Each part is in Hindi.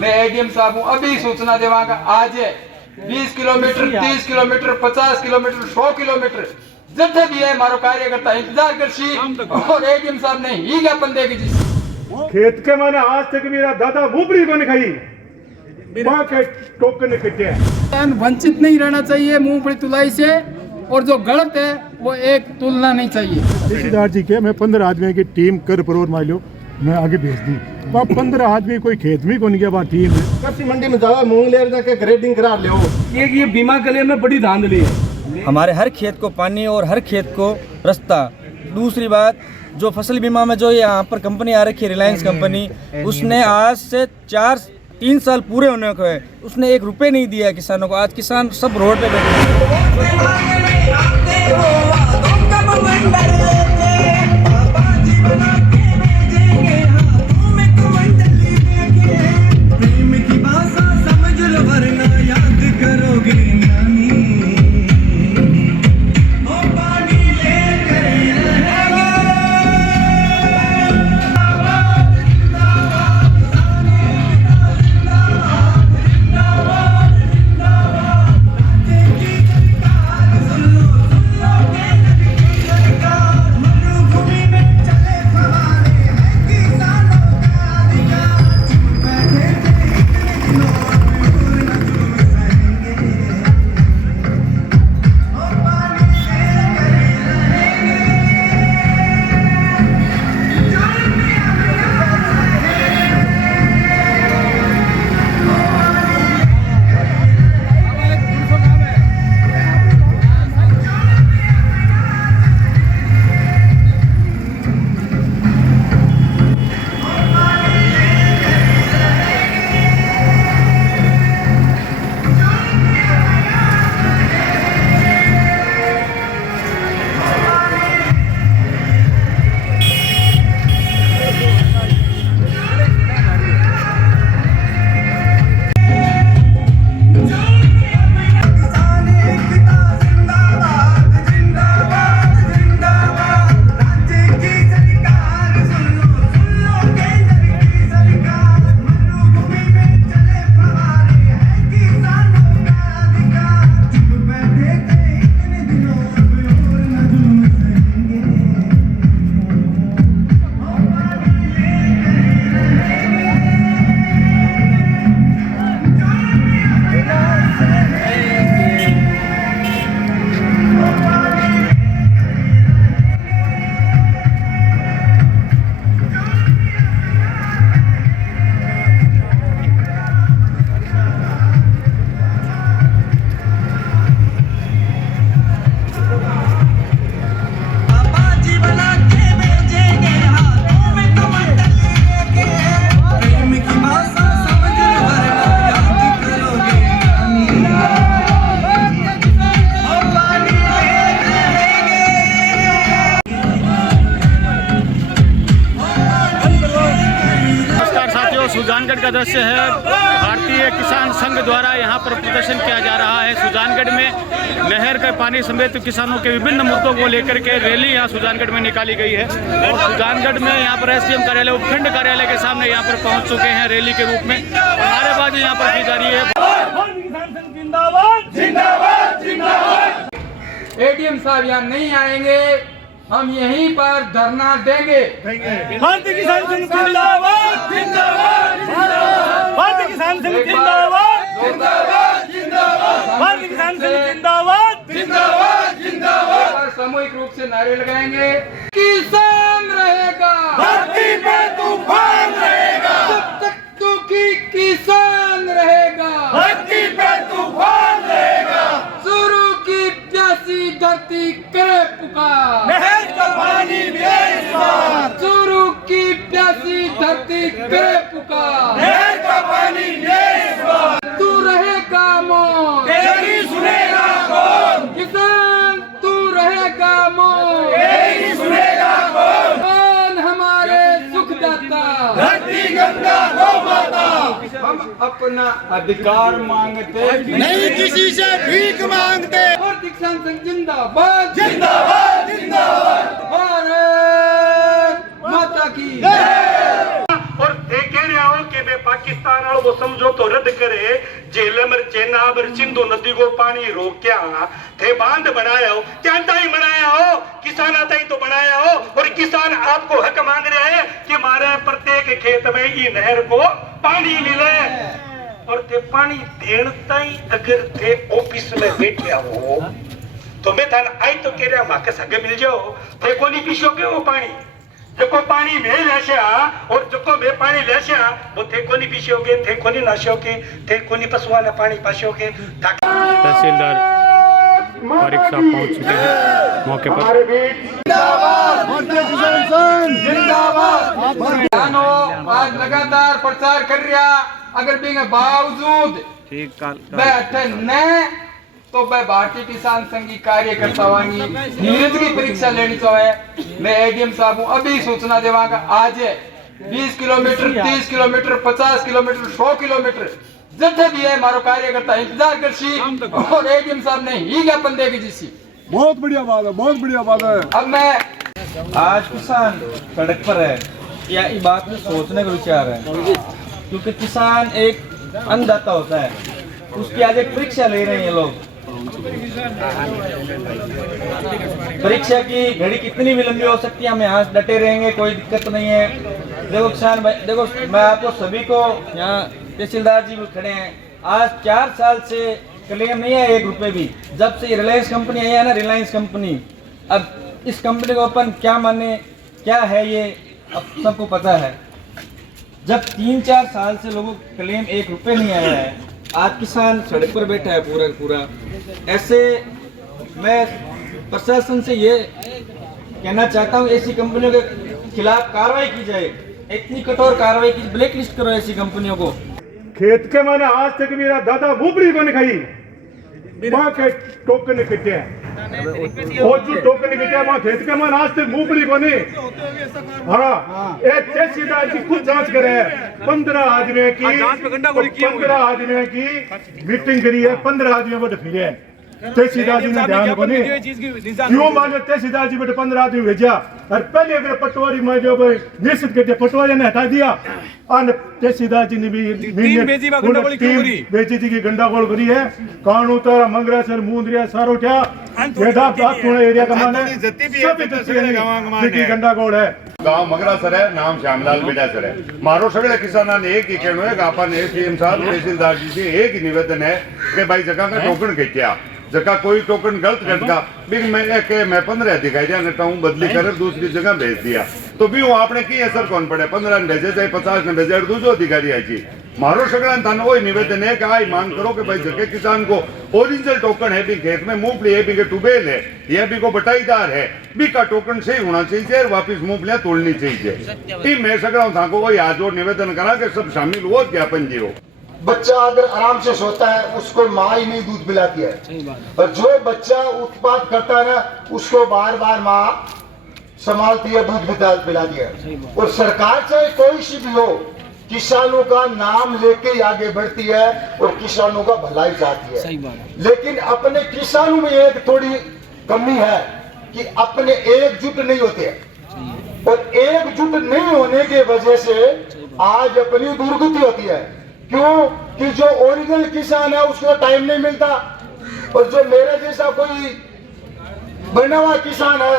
मैं एडीएम साहब हूँ, अभी सूचना देवांगा। आज है 20 किलोमीटर, 30 किलोमीटर, 50 किलोमीटर, 100 किलोमीटर जिथे भी है मारो कार्यकर्ता इंतजार करसी और एडीएम साहब ने ही ज्ञापन देगी जी। खेत के माने आज तक मेरा दादा मुबरी बन खाई मां के टोकन कटे। वंचित नहीं रहना चाहिए मूंगफली तुलाई से, और जो गलत है वो एक तुलना नहीं चाहिए। तहसीलदार जी के मैं 15 आदमी की टीम कर परोर मान लो मैं आगे भेज दी। वहाँ 15 आदमी कोई खेत में कौन गया टीम है। कृषि मंडी में जाओ मूंग ले जाके ग्रेडिंग करा ले। एक ये बीमा के लिए में बड़ी धांधली है। हमारे हर खेत को पानी और हर खेत को रास्ता। दूसरी बात, जो फसल बीमा में जो यहाँ पर कंपनी आ रखी है रिलायंस कंपनी, उसने आज से 3 साल पूरे होने को है, उसने 1 रुपये नहीं दिया किसानों को। आज किसान सब रोड पे बैठे। सुजानगढ़ का दृश्य है। भारतीय किसान संघ द्वारा यहाँ पर प्रदर्शन किया जा रहा है। सुजानगढ़ में नहर का पानी समेत किसानों के विभिन्न मुद्दों को लेकर के रैली यहाँ सुजानगढ़ में निकाली गई है और सुजानगढ़ में यहाँ पर एसडीएम कार्यालय, उपखंड कार्यालय के सामने यहाँ पर पहुँच चुके हैं रैली के रूप में। नारेबाजी यहाँ पर की जा रही है। एडीएम साहब यहाँ नहीं आएंगे, हम यहीं पर धरना देंगे। भारतीय किसान संघ जिंदाबाद, जिंदाबाद, भारतीय किसान संघ जिंदाबाद, भारतीय किसान संघ जिंदाबाद, जिंदाबाद, जिंदाबाद। सामूहिक रूप से नारे लगाएंगे। किसान रहेगा, धरती पे तूफान रहेगा, जब तक दुखी किसान रहेगा, धरती पे तूफान रहेगा। शुरू की प्यासी धरती करे पुकार, नहर का पानी बेइज्जत, शुरू की प्यासी धरती करे पुकार, नहर का पानी बेइज्जत। तू रहेगा मौन, तेरी सुनेगा कौन, किसान तू रहेगा मौन, तेरी सुनेगा कौन, कौन हमारे सुखदाता, धरती गंगा गौ माता। हम अपना अधिकार मांगते नहीं किसी से भीख मांगते। भारतीय किसान संघ जिंदाबाद, जिंदाबाद, जिंदाबाद, भारत माता की। और कह रहा हूँ कि मैं पाकिस्तान वालों को समझौतो रद्द करे, झेलम चेनाब सिंधु नदी को पानी रोक्या थे, बांध बनाया हो, चांदा ही बनाया हो, किसान आता ही तो बनाया हो, और किसान आपको हक मांग रहे हैं कि हमारे प्रत्येक खेत में ये नहर को पानी मिले, और ते पानी देन ताई अगर थे ऑफिस में बैठे हो तो मैं थान आई तो कह रहा माके सगे मिल जाओ, थे को नहीं पीसोगे वो पानी, जको पानी में लेशा और जको में पानी लेशा वो थे को नहीं पीसोगे, थे को नहीं नाशोगे, थे को नहीं पशुओं ने पानी पासोगे। तहसीलदार फारिक साहब पहुंच चुके हैं मौके पर। आज लगातार प्रचार कर रहा, अगर भी बावजूद मैं अठे न तो मैं भारतीय किसान संघ की कार्यकर्ता वांगी नीरज की परीक्षा लेनी चाहिए। मैं एडीएम साहब हूँ, अभी सूचना देवांगा आज 20 किलोमीटर 30 किलोमीटर 50 किलोमीटर 100 किलोमीटर जिथे भी है मारो कार्यकर्ता इंतजार करसी, और एडीएम साहब ने ही ज्ञापन देगी जिसी। बहुत बढ़िया बात है, बहुत बढ़िया बात है। अब मैं आज किसान सड़क पर है, या इस बात में सोचने का विचार है, क्योंकि किसान एक अन्नदाता होता है, उसकी आज एक परीक्षा ले रहे हैं लोग। परीक्षा की घड़ी कितनी भी लंबी हो सकती है, हम यहाँ डटे रहेंगे, कोई दिक्कत नहीं है। देखो किसान भाई, देखो मैं आपको सभी को, यहाँ तहसीलदार जी भी खड़े हैं, आज 4 साल से क्लेम नहीं है 1 रुपए भी, जब से रिलायंस कंपनी आई है ना, रिलायंस कंपनी। अब इस कंपनी को अपन क्या माने, क्या है ये अब सबको पता है। जब 3-4 साल से लोगों को क्लेम 1 रुपए नहीं आया है, आज किसान सड़क पर बैठा है पूरा। ऐसे मैं प्रशासन से ये कहना चाहता हूँ, ऐसी कंपनियों के खिलाफ कार्रवाई की जाए, इतनी कठोर कार्रवाई की, ब्लैक लिस्ट करो ऐसी कंपनियों को। खेत के माने आज तक मेरा दादा मुबरी को नहीं खाई, माँ के टोकन कटे और जो टोकन कटे माँ खेत के माने आज तक मुबरी को नहीं। हाँ, एक तहसीलदार की खुद जांच करे, 15 आदमी की 15 आदमी की मीटिंग करी है, 15 आदमी को फिरे है। तहसीलदार जी ने ध्यान को नहीं क्यों माने, तहसीलदार जी बेटे 15 आदमी भेजा, और पहले अगर पटवारी में जो निश्चित करते पटवारी ने हटा दिया, और तहसीलदार जी ने भी टीम बेची जी की गंडागोल करी है। कानू तारा मंगरा सर मुंदरिया सारो क्या एरिया का माने सब गंडागोल है। गांव मगरा सर है, नाम श्यामलाल बेटा सर है। मारो सगळे किसानांनी एक ही कहणो है कि आपन एसीएम साहब तहसीलदार जी से एक ही निवेदन है कि भाई जगह का टोकन खेचा, जगह कोई टोकन गलत घटका भी मैं 15 अधिकारी घटा हूँ बदली कर दूसरी जगह भेज दिया, तो भी वो आपने की असर कौन पड़े, 15 ने भेजे चाहे 50 ने भेजे, दूसरो अधिकारी आई। मारो सगळ्यांना थाने वही निवेदन है कि आई मांग करो कि भाई जगह किसान को ओरिजिनल टोकन है भी खेत में मूंगफली है भी के टूबेल है या भी को बटाईदार है भी का टोकन सही होना चाहिए और वापिस मूंगफलियां तोड़नी चाहिए। मैं सगळा था को वही आज और निवेदन करा कि सब शामिल हो ज्ञापन जी हो। बच्चा अगर आराम से सोता है उसको माँ ही नहीं दूध पिलाती है, और जो बच्चा उत्पात करता है ना उसको बार बार माँ संभालती है, दूध पिलाती है। और सरकार चाहे कोई सी भी हो, किसानों का नाम लेके आगे बढ़ती है और किसानों का भलाई चाहती है। लेकिन अपने किसानों में एक थोड़ी कमी है कि अपने एकजुट नहीं होते, और एकजुट नहीं होने की वजह से आज अपनी दुर्गति होती है। क्यों कि जो ओरिजिनल किसान है उसको टाइम नहीं मिलता, और जो मेरे जैसा कोई बना हुआ किसान है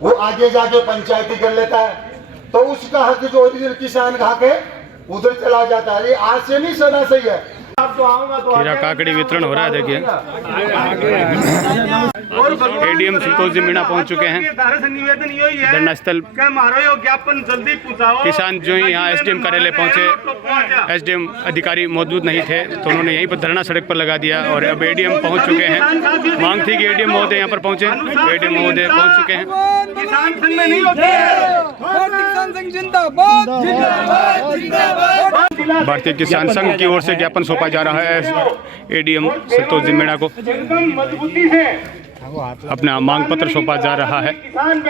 वो आगे जाके पंचायती कर लेता है, तो उसका हक जो ओरिजिनल किसान का हक है उधर चला जाता है। ये आज से नहीं सदा सही है। अब तो आऊंगा तो खीरा काकड़ी वितरण हो रहा है। देखिए एडीएम संतोष जी मीणा पहुंच चुके हैं धरना स्थल। किसान जो ही यहाँ एसडीएम कार्यालय पहुंचे, एसडीएम अधिकारी मौजूद नहीं थे तो उन्होंने यहीं पर धरना सड़क पर लगा दिया, और अब एडीएम पहुंच चुके हैं। मांग थी कि एडीएम महोदय यहाँ पर पहुंचे, एडीएम महोदय पहुंच चुके हैं। भारतीय किसान संघ की ओर से ज्ञापन सौंपा जा रहा है एडीएम संतोष जी मीणा को। अपना मांग पत्र सौंपा जा रहा है।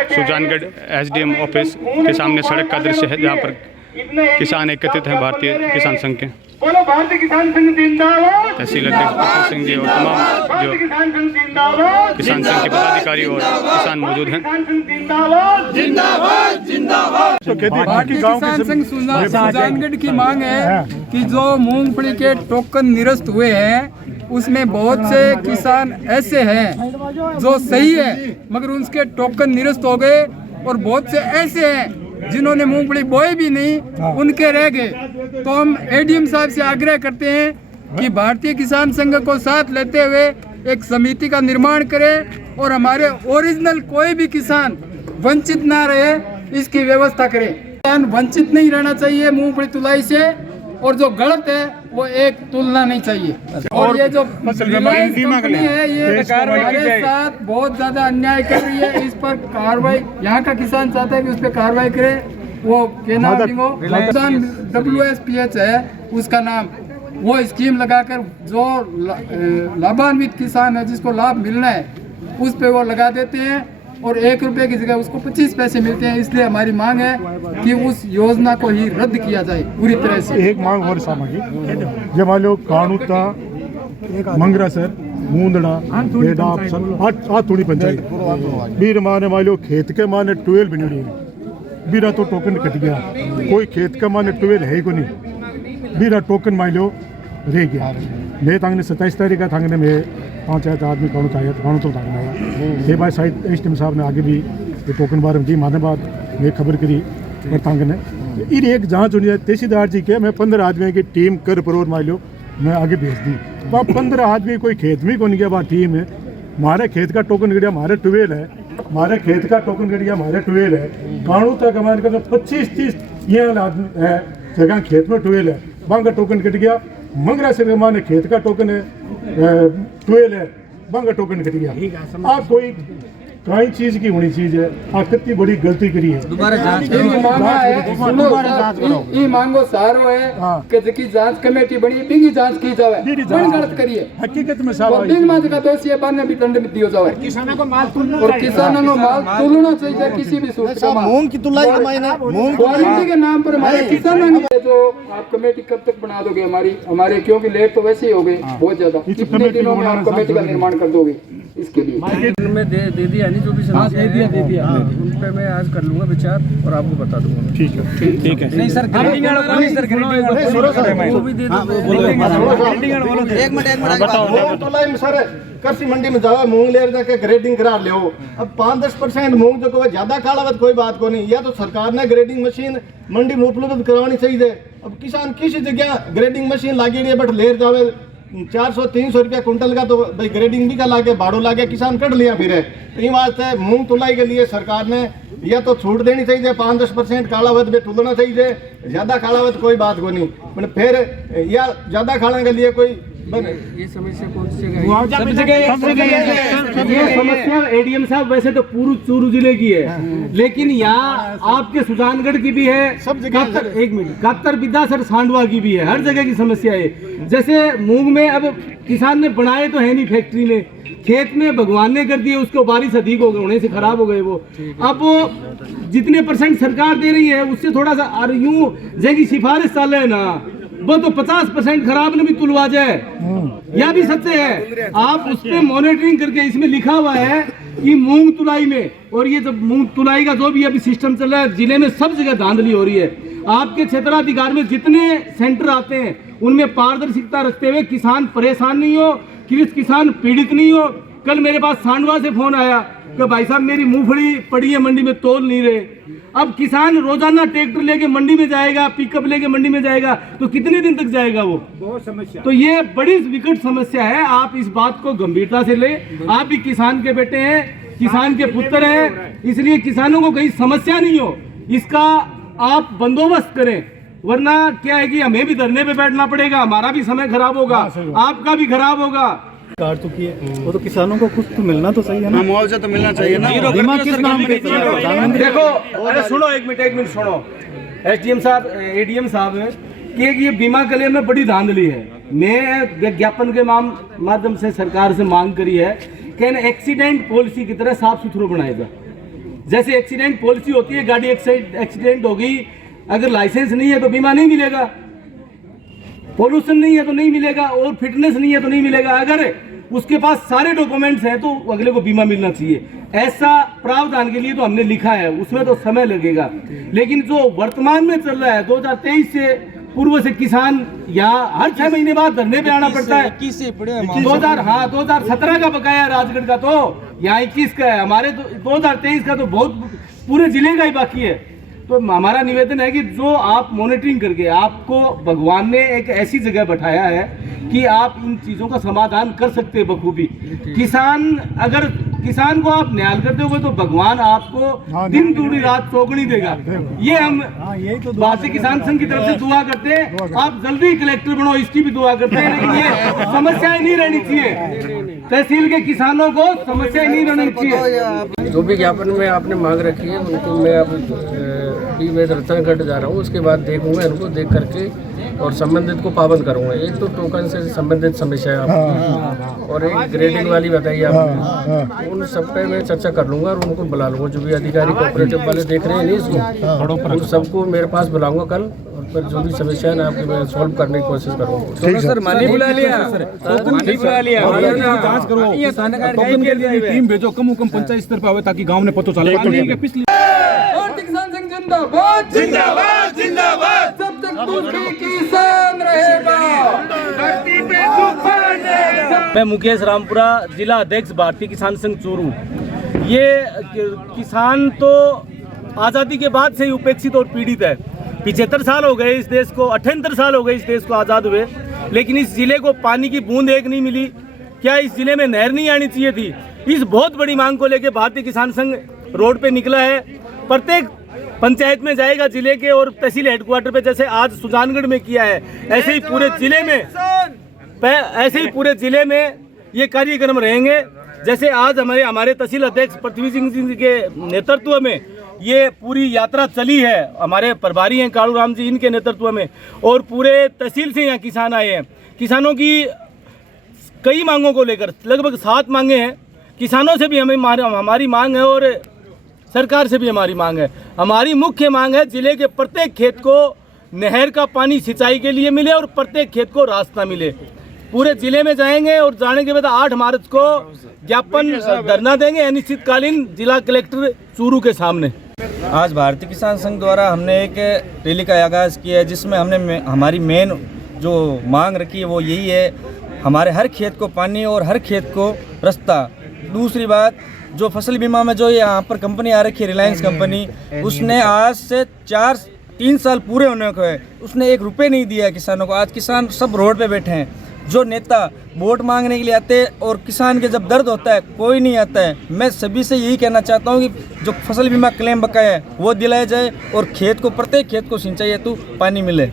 सुजानगढ़ एसडीएम ऑफिस के सामने सड़क का दृश्य है जहां पर किसान एकत्रित हैं भारतीय किसान संघ के। बोलो भारतीय किसान संघ जिंदाबाद, तहसील अध्यक्ष प्रकाश सिंह जी और तमाम जो किसान संघ जिंदाबाद, किसान संघ के पदाधिकारी और किसान मौजूद हैं। किसान संघ जिंदाबाद, जिंदाबाद, जिंदाबाद। भारतीय किसान संघ सुजानगढ़ की मांग है कि जो मूंगफली के टोकन निरस्त हुए हैं उसमें बहुत से किसान ऐसे हैं जो सही है मगर उनके टोकन निरस्त हो गए और बहुत से ऐसे हैं जिन्होंने मूंगफली बोए भी नहीं उनके रह गए। तो हम एडीएम साहब से आग्रह करते हैं कि भारतीय किसान संघ को साथ लेते हुए एक समिति का निर्माण करें और हमारे ओरिजिनल कोई भी किसान वंचित ना रहे इसकी व्यवस्था करें। किसान वंचित नहीं रहना चाहिए मूंगफली तुलाई से और जो गलत है वो एक तुलना नहीं चाहिए। और ये जो रिलायंस कंपनी है ये हमारे साथ बहुत ज्यादा अन्याय कर रही है, इस पर कार्रवाई यहाँ का किसान चाहता है कि उस पर कार्रवाई करे। वो किसान WSPH है उसका नाम, वो स्कीम लगाकर जो लाभान्वित किसान है जिसको लाभ मिलना है उस पे वो लगा देते हैं और 1 रुपए की जगह उसको 25 पैसे मिलते हैं। इसलिए हमारी मांग है कि उस योजना को ही रद्द किया जाए पूरी तरह से। एक मांग और सामग्री जब मान लो कानूता मंगरा सर मूंदड़ा बेडा आ थोड़ी पंचायत बीर माने मान लो खेत के माने 12 बनी बीरा तो टोकन कट गया, कोई खेत का माने 12 है ही को नहीं, बीरा टोकन मान लो रह गया। मैं तांगने 27 तारीख का थांगने में 5 आदमी कानून आया कानून तो थांगने आया ये बात शायद एसडीएम साहब ने आगे भी ये टोकन बारे में दी माने बाद मैं खबर करी और थांगने इन एक जांच होनी है तहसीलदार जी के। मैं 15 आदमी की टीम कर परोर मान लो मैं आगे भेज दी। वहाँ 15 आदमी कोई खेत में कौन गया वहाँ टीम है, हमारे खेत का टोकन गड़िया हमारे 12 है, हमारे खेत का टोकन गड़िया हमारे 12 है। कानून तक हमारे का 25-30 ये आदमी है जगह खेत में 12 है वहाँ का टोकन कट गया। मंगरा से हमारे खेत का टोकन है 12 है वहाँ का टोकन कट गया। आप कोई कई चीज की होनी चीज है आप कितनी बड़ी गलती करी है दोबारा जांच मांगो सारो है कि जकी जांच कमेटी बनी बिगी जांच की जावे बड़ी गलत करी है हकीकत में साहब बिन माज का दोषी है बाने भी दंड दियो जावे किसानों को माल तुलना चाहिए किसी भी सूरत में। मूंग की तुलाई के मायने मूंग क्वालिटी के नाम पर हमारे किसानों ने जो आप कमेटी कब तक बना दोगे हमारे क्योंकि लेट तो वैसे ही हो गए बहुत ज्यादा, कितने दिनों में आप कमेटी का निर्माण कर दोगे इसके लिए? में दे दिया नहीं जो भी समस्या दे दिया उन पे मैं आज कर लूंगा विचार और आपको बता दूंगा। ठीक है। नहीं सर ग्रेडिंग वो भी दे दो। एक मिनट तुलाई सर कृषि मंडी में जाओ मूंग ले जाके ग्रेडिंग करा ले। अब 5-10% मूंग जो को ज्यादा कालावत कोई बात को नहीं, या तो सरकार ने ग्रेडिंग मशीन मंडी में उपलब्ध करवानी चाहिए। अब किसान किसी जगह ग्रेडिंग मशीन लागे नहीं बट ले जावे 400-300 रुपया कुंटल का तो भाई ग्रेडिंग भी का लागे भाड़ो लागे किसान कट लिया फिर। तो ये वास्ते मूंग तुलाई के लिए सरकार ने या तो छूट देनी चाहिए 5-10% कालावत में तुलना चाहिए, ज्यादा कालावत कोई बात को नहीं मतलब फिर या ज्यादा खाने के लिए कोई ये समस्या कौन सी जगह है? ये समस्या एडीएम साहब वैसे तो पूरे चूरू जिले की है लेकिन यहाँ आपके सुजानगढ़ की भी है, सब जगह एक मिनट कातर बिद्दासर सांडवा की भी है, हर जगह की समस्या है। जैसे मूंग में अब किसान ने बनाए तो है नहीं, फैक्ट्री ने खेत में भगवान ने कर दिए, उसको बारिश अधिक हो गए होने से खराब हो गए वो। अब वो जितने % सरकार दे रही है उससे थोड़ा सा यूं जैसी सिफारिश चाल है ना वो तो 50% खराब ने भी तुलवा जाए, यह भी सत्य है। आप उस पर मॉनिटरिंग करके इसमें लिखा हुआ है कि मूंग तुलाई में, और ये जब मूंग तुलाई का जो भी अभी सिस्टम चल रहा है जिले में सब जगह धांधली हो रही है। आपके क्षेत्राधिकार में जितने सेंटर आते हैं उनमें पारदर्शिता रखते हुए किसान परेशान नहीं हो, किसान पीड़ित नहीं हो। कल मेरे पास सांडवा से फोन आया कि भाई साहब मेरी मूंगफली पड़ी है मंडी में तोल नहीं रहे। अब किसान रोजाना ट्रैक्टर लेके मंडी में जाएगा, पिकअप लेके मंडी में जाएगा तो कितने दिन तक जाएगा वो? बहुत समस्या। तो ये बड़ी विकट समस्या है, आप इस बात को गंभीरता से ले। आप भी किसान के बेटे हैं, किसान के पुत्र हैं, इसलिए किसानों को कहीं समस्या नहीं हो इसका आप बंदोबस्त करें, वरना क्या है कि हमें भी धरने पे बैठना पड़ेगा, हमारा भी समय खराब होगा, आपका भी खराब होगा। कार तो किए वो तो किसानों को कुछ तो मिलना तो चाहिए ना, मुआवजा तो मिलना चाहिए ना। बीमा किस नाम पे? देखो अरे सुनो एक मिनट सुनो, एसडीएम साहब एडीएम साहब कि ये बीमा के लिए में बड़ी धांधली है। मैं विज्ञापन के माध्यम से सरकार से मांग करी है कि एक्सीडेंट पॉलिसी की तरह साफ सुथरा बनाएगा। जैसे एक्सीडेंट पॉलिसी होती है, गाड़ी एक्सीडेंट होगी अगर लाइसेंस नहीं है तो बीमा नहीं मिलेगा, पोल्यूशन नहीं है तो नहीं मिलेगा, और फिटनेस नहीं है तो नहीं मिलेगा। अगर उसके पास सारे डॉक्यूमेंट्स हैं तो अगले को बीमा मिलना चाहिए। ऐसा प्रावधान के लिए तो हमने लिखा है, उसमें तो समय लगेगा। लेकिन जो वर्तमान में चल रहा है 2023 से पूर्व से किसान यहाँ हर 6 महीने बाद धरने पे आना पड़ता है। 2017 का बकाया राजगढ़ का, तो यहाँ 21 का है, हमारे 2023 का तो बहुत पूरे जिले का ही बाकी है। तो हमारा निवेदन है कि जो आप मॉनिटरिंग करके, आपको भगवान ने एक ऐसी जगह बैठाया है कि आप इन चीजों का समाधान कर सकते हैं बखूबी। अगर किसान को आप न्याय करते हो तो भगवान आपको दिन दूनी रात चौगुनी देगा। ये हम भारतीय किसान संघ की तरफ से दुआ करते हैं। आप जल्दी कलेक्टर बनो, इसकी भी दुआ करते हैं, लेकिन ये समस्याएं नहीं रहनी चाहिए। तहसील के किसानों को समस्याएं नहीं रहनी चाहिए। जो भी ज्ञापन में आपने मांग रखी है उनको मैं अब मैं रतनगढ़ जा रहा हूँ, उसके बाद देखूंगा, इनको देख करके और संबंधित को पाबंद करूंगा। एक तो टोकन से संबंधित समस्या है आपकी, और एक ग्रेडिंग वाली बताइए आपने, उन सब पे मैं चर्चा कर लूंगा और उनको बुला लूंगा। जो भी अधिकारी कोऑपरेटिव वाले देख रहे हैं नहीं इसको, उन सबको मेरे पास बुलाऊंगा कल, और फिर जो भी समस्या है ना आपकी मैं सॉल्व करने की कोशिश करूँगा। सर मानी बुला लिया, मानी बुला लिया, जांच करो, टीम भेजो कम पंचायत स्तर पर आवे ताकि गांव ने पता चले। पिछली किसान संघ जिंदाबाद जिंदाबाद जिंदाबाद, जब तक दूसरी किसान रहेगा। मैं मुकेश रामपुरा, जिला अध्यक्ष भारतीय किसान संघ चूरू। ये किसान तो आज़ादी के बाद से ही उपेक्षित और पीड़ित है। 75 साल हो गए इस देश को, 78 साल हो गए इस देश को आज़ाद हुए, लेकिन इस जिले को पानी की बूंद एक नहीं मिली। क्या इस जिले में नहर नहीं आनी चाहिए थी? इस बहुत बड़ी मांग को लेकर भारतीय किसान संघ रोड पे निकला है। प्रत्येक पंचायत में जाएगा जिले के, और तहसील हेडक्वार्टर पे जैसे आज सुजानगढ़ में किया है, ऐसे ही पूरे जिले में ये कार्यक्रम रहेंगे। जैसे आज हमारे तहसील अध्यक्ष पृथ्वी सिंह के नेतृत्व में ये पूरी यात्रा चली है, हमारे प्रभारी हैं कालू राम जी, इनके नेतृत्व में, और पूरे तहसील से यहाँ किसान आए हैं। किसानों की कई मांगों को लेकर लगभग 7 मांगे हैं। किसानों से भी हमारी मांग है और सरकार से भी हमारी मांग है। हमारी मुख्य मांग है जिले के प्रत्येक खेत को नहर का पानी सिंचाई के लिए मिले और प्रत्येक खेत को रास्ता मिले। पूरे जिले में जाएंगे और जाने के बाद 8 मार्च को ज्ञापन धरना देंगे अनिश्चितकालीन जिला कलेक्टर चूरू के सामने। आज भारतीय किसान संघ द्वारा हमने एक रैली का आगाज़ किया है, जिसमें हमने हमारी मेन जो मांग रखी है वो यही है, हमारे हर खेत को पानी और हर खेत को रास्ता। दूसरी बात, जो फसल बीमा में जो यहाँ पर कंपनी आ रखी है रिलायंस कंपनी, उसने आज से 3 साल पूरे होने को है, उसने 1 रुपये नहीं दिया है किसानों को। आज किसान सब रोड पे बैठे हैं। जो नेता वोट मांगने के लिए आते हैं और किसान के जब दर्द होता है कोई नहीं आता है। मैं सभी से यही कहना चाहता हूँ कि जो फसल बीमा क्लेम बकाया है वो दिलाया जाए और खेत को प्रत्येक खेत को सिंचाई हेतु पानी मिले।